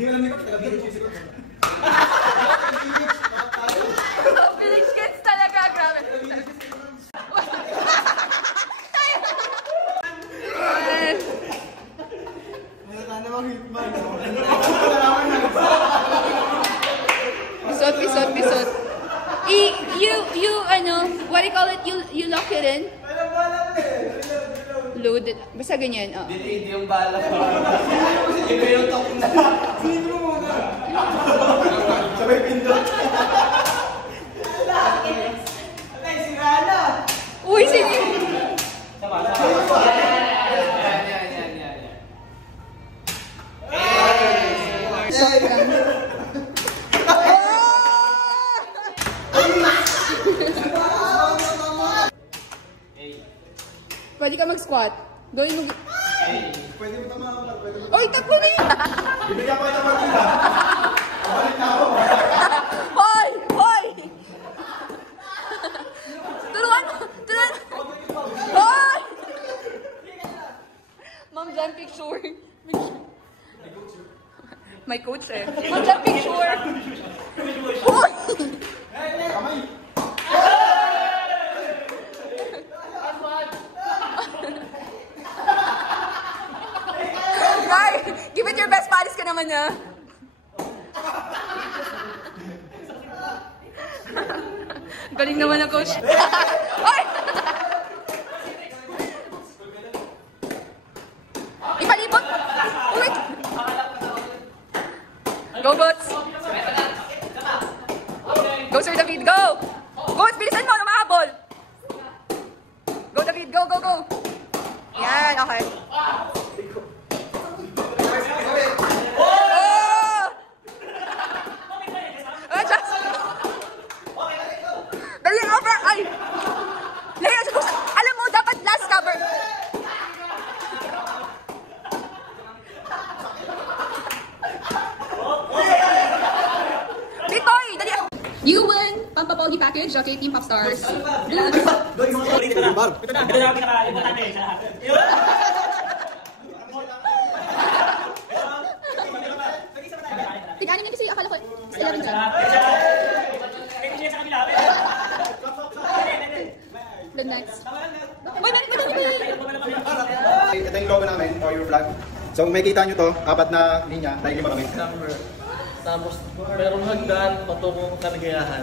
Hindi ko lang nito, taga-village kids. Village kids talaga, grabe. Pisot. You, what do you call it? You lock it in? Load it. Basta ganyan, oh. Hindi yung bala ko. Iba yung top na. Sino mo na? Sabay pindot. Alay, si Rana! Uy, sige! Pwede ka mag-squat. Gawin mo... Pwede mo tama. Oy, takbo na yun! Bibigyan ko ito partida. Balik na ako. Hoy! Turuan mo! Hoy! Ma'am, dyan picture. May coach eh. Ma'am, dyan picture. Hoy! Kamay. Give it your best, palis ka naman niya. Galing naman ang coach. Ay! Ipalipot! Wait! Go, Boots! Go, Sir David, go! Boots, bilisan mo, lumahabol! Go, David, go! Yan, okay. Alam mo, dapat last cover. Bitoy, dali. You win Pampapogi package, okay, Team Popstars. Tignan niyo kasi akala ko 11 dyan. The next. Ito yung logo namin, or your flag. So may kita nyo to, 4 na linya, dahil 5 kami. Tapos, merong hagdan patungong kaligayahan.